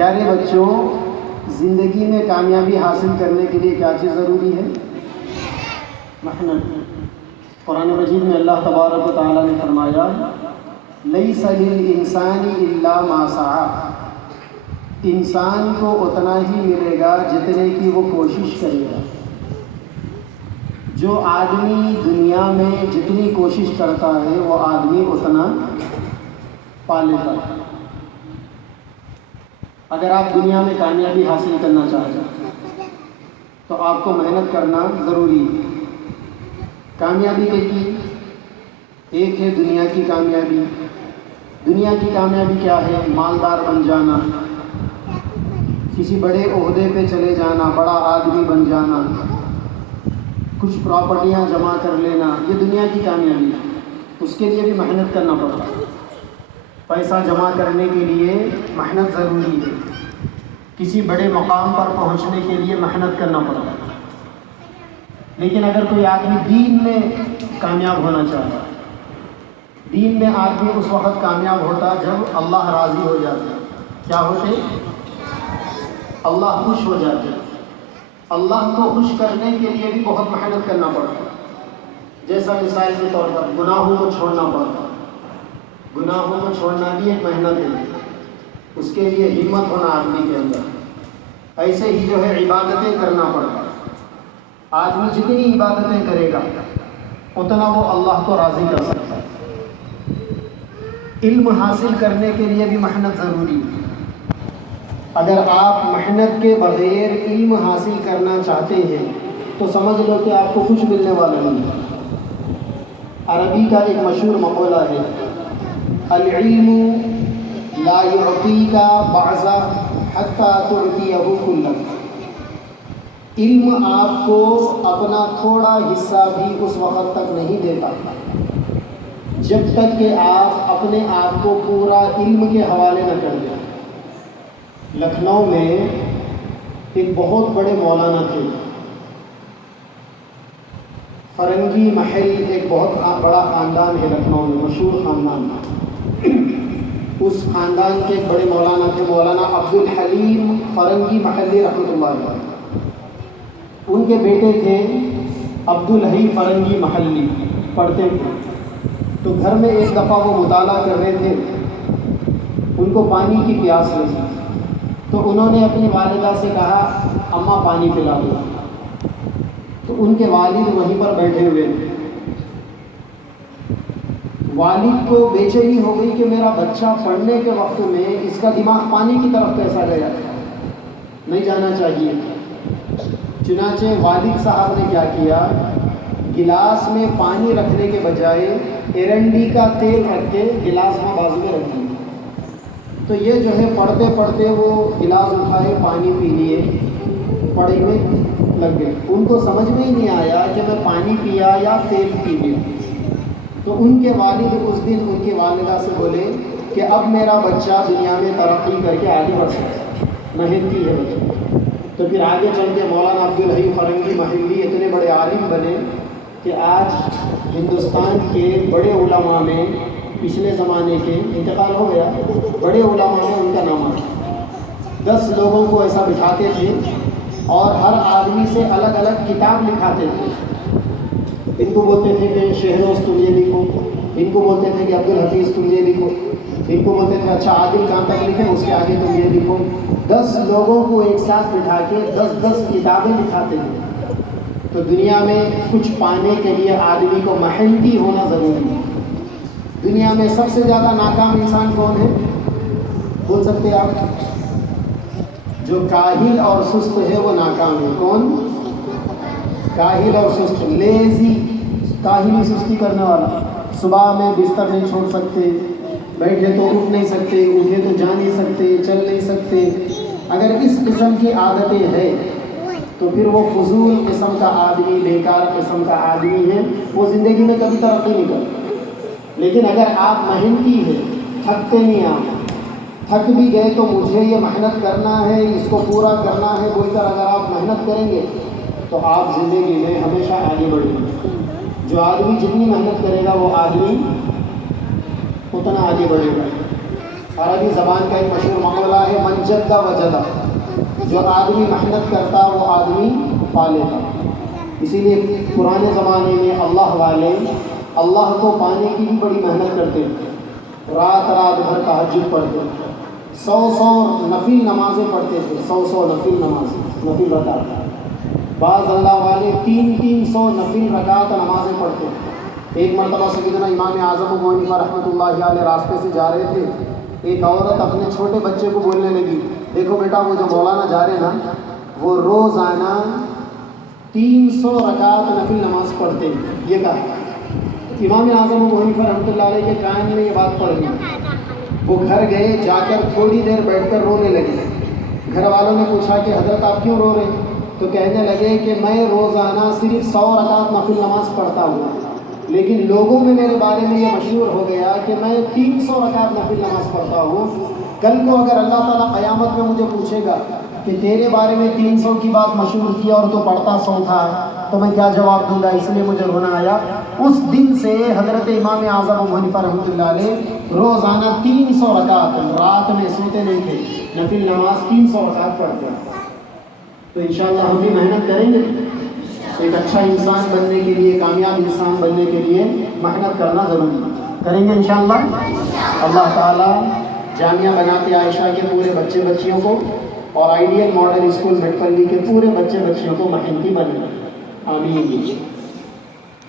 پیارے بچوں، زندگی میں کامیابی حاصل کرنے کے لیے کیا چیز ضروری ہے؟ محنت۔ قرآن مجید میں اللہ تبارک و تعالیٰ نے فرمایا لیس للانسان الا ما سعی، انسان کو اتنا ہی ملے گا جتنے کی وہ کوشش کرے گا۔ جو آدمی دنیا میں جتنی کوشش کرتا ہے وہ آدمی اتنا پا لیتا ہے۔ اگر آپ دنیا میں کامیابی حاصل کرنا چاہتے ہیں تو آپ کو محنت کرنا ضروری ہے۔ کامیابی دیکھیے، ایک ہے دنیا کی کامیابی۔ دنیا کی کامیابی کیا ہے؟ مالدار بن جانا، کسی بڑے عہدے پہ چلے جانا، بڑا آدمی بن جانا، کچھ پراپرٹیاں جمع کر لینا، یہ دنیا کی کامیابی ہے۔ اس کے لیے بھی محنت کرنا پڑتا ہے۔ پیسہ جمع کرنے کے لیے محنت ضروری ہے۔ کسی بڑے مقام پر پہنچنے کے لیے محنت کرنا پڑتا ہے۔ لیکن اگر کوئی آدمی دین میں کامیاب ہونا چاہتا ہے، دین میں آدمی اس وقت کامیاب ہوتا جب اللہ راضی ہو جاتے۔ کیا ہوتے؟ اللہ خوش ہو جاتے۔ اللہ کو خوش کرنے کے لیے بھی بہت محنت کرنا پڑتا ہے۔ جیسا مثال کے طور پر گناہوں کو چھوڑنا پڑتا ہے۔ گناہوں کو چھوڑنا بھی ایک محنت ہے، اس کے لیے ہمت ہونا آدمی کے اندر۔ ایسے ہی جو ہے عبادتیں کرنا پڑتا ہے۔ آدمی جتنی عبادتیں کرے گا اتنا وہ اللہ کو راضی کر سکتا ہے۔ علم حاصل کرنے کے لیے بھی محنت ضروری ہے۔ اگر آپ محنت کے بغیر علم حاصل کرنا چاہتے ہیں تو سمجھ لو کہ آپ کو کچھ ملنے والا نہیں ہے۔ عربی کا ایک مشہور مقولہ ہے العلم لا يعطيك بعضا حتى تعطيه كلك۔ علم آپ کو اپنا تھوڑا حصہ بھی اس وقت تک نہیں دیتا جب تک کہ آپ اپنے آپ کو پورا علم کے حوالے نہ کر دیں۔ لکھنؤ میں ایک بہت بڑے مولانا تھے، فرنگی محل ایک بہت بڑا خاندان ہے لکھنؤ میں، مشہور خاندان۔ اس خاندان کے ایک بڑے مولانا تھے، مولانا عبدالحلیم فرنگی محلی رحمۃ اللہ علیہ۔ ان کے بیٹے تھے عبدالحی فرنگی محلی، پڑھتے تھے۔ تو گھر میں ایک دفعہ وہ مطالعہ کر رہے تھے، ان کو پانی کی پیاس لگی، تو انہوں نے اپنی والدہ سے کہا اماں پانی پلا دو۔ تو ان کے والد وہیں پر بیٹھے ہوئے تھے۔ والد کو بے چینی ہو گئی کہ میرا بچہ پڑھنے کے وقت میں اس کا دماغ پانی کی طرف کیسا گیا، نہیں جانا چاہیے۔ چنانچہ والد صاحب نے کیا کیا، گلاس میں پانی رکھنے کے بجائے ایرنڈی کا تیل رکھ کے گلاس میں بازو میں رکھ دیا۔ تو یہ جو ہے پڑھتے پڑھتے وہ گلاس اٹھائے، پانی پی لیے، پڑھائی میں لگ گئے۔ ان کو سمجھ میں ہی نہیں آیا کہ میں پانی پیا یا تیل پی لیا۔ تو ان کے والد اس دن ان کی والدہ سے بولے کہ اب میرا بچہ دنیا میں ترقی کر کے آگے بڑھ سکتا ہے، محنتی ہے بچہ۔ تو پھر آگے چل کے مولانا عبدالحی فرنگی محلی اتنے بڑے عالم بنے کہ آج ہندوستان کے بڑے علماء میں، پچھلے زمانے کے انتقال ہو گیا، بڑے علماء میں ان کا نام آتا۔ 10 لوگوں کو ایسا بٹھاتے تھے اور ہر آدمی سے الگ الگ کتاب لکھاتے تھے۔ ان کو بولتے تھے کہ شہروز تم یہ لکھو، ان کو بولتے تھے کہ عبدالحفیظ تم یہ لکھو، ان کو بولتے تھے اچھا عادل کہاں تک لکھیں، اس کے آگے تم یہ لکھو۔ 10 لوگوں کو ایک ساتھ بٹھا کے 10 کتابیں لکھاتے ہیں۔ تو دنیا میں کچھ پانے کے لیے آدمی کو محنتی ہونا ضروری ہے۔ دنیا میں سب سے زیادہ ناکام انسان کون ہے؟ بول سکتے ہیں آپ؟ جو کاہل اور سست ہے وہ ناکام ہے۔ کون؟ کاہل اور سست، لیزی، کاہلی سستی کرنے والا۔ صبح میں بستر نہیں چھوڑ سکتے، بیٹھے تو اٹھ نہیں سکتے، اٹھے تو جا نہیں سکتے، چل نہیں سکتے۔ اگر اس قسم کی عادتیں ہیں تو پھر وہ فضول قسم کا آدمی، بیکار قسم کا آدمی ہے، وہ زندگی میں کبھی ترقی نہیں کرتا۔ لیکن اگر آپ محنتی ہیں، تھکتے نہیں، آپ تھک بھی گئے تو مجھے یہ محنت کرنا ہے، اس کو پورا کرنا ہے بول کر اگر آپ محنت کریں گے تو آپ زندگی میں ہمیشہ آگے بڑھیں گے۔ جو آدمی جتنی محنت کرے گا وہ آدمی اتنا آگے بڑھے گا۔ عربی زبان کا ایک مشہور مقولہ ہے من جد وجد، جو آدمی محنت کرتا وہ آدمی پا لیتا۔ اسی لیے پرانے زمانے میں اللہ والے اللہ کو پانے کی بھی بڑی محنت کرتے تھے، رات رات بھر تہجد پڑھتے، 100 نفل نمازیں پڑھتے تھے، 100 نفل نمازیں، نفل رکعت۔ بعض اللہ والے 300 نفل رکعت نمازیں پڑھتے تھے۔ ایک مرتبہ سیدنا امام اعظم ابو حنیفہ رحمۃ اللہ علیہ راستے سے جا رہے تھے، ایک عورت اپنے چھوٹے بچے کو بولنے لگی، دیکھو بیٹا وہ جو مولانا جا رہے ہیں نا وہ روزانہ 300 رکعت نفل نماز پڑھتے ہیں، یہ کہا۔ امام اعظم ابو حنیفہ رحمۃ اللہ علیہ کے کان میں یہ بات پڑ گئی، وہ گھر گئے، جا کر تھوڑی دیر بیٹھ کر رونے لگے۔ گھر والوں نے پوچھا کہ حضرت آپ کیوں رو رہے ہیں؟ تو کہنے لگے کہ میں روزانہ صرف 100 رکعت نفل نماز پڑھتا ہوں، لیکن لوگوں میں میرے بارے میں یہ مشہور ہو گیا کہ میں 300 رکعت نفل نماز پڑھتا ہوں۔ کل کو اگر اللہ تعالیٰ قیامت میں مجھے پوچھے گا کہ تیرے بارے میں 300 کی بات مشہور کی اور تو پڑھتا 100 تھا، تو میں کیا جواب دوں گا؟ اس لیے مجھے رونا آیا۔ اس دن سے حضرت امام اعظم ابو حنیفہ رحمۃ اللہ علیہ روزانہ 300 رکعت، رات میں سوتے نہیں تھے، نفل نماز 300 رکعت پڑھتے ہیں۔ تو انشاءاللہ ہم بھی محنت کریں گے، ایک اچھا انسان بننے کے لیے، کامیاب انسان بننے کے لیے محنت کرنا ضروری کریں گے انشاءاللہ۔ اللہ تعالیٰ جامعہ بنات عائشہ کے پورے بچے بچیوں کو اور آئیڈیل ماڈل اسکول بھٹپلی کے پورے بچے بچیوں کو محنتی بنائے، آمین۔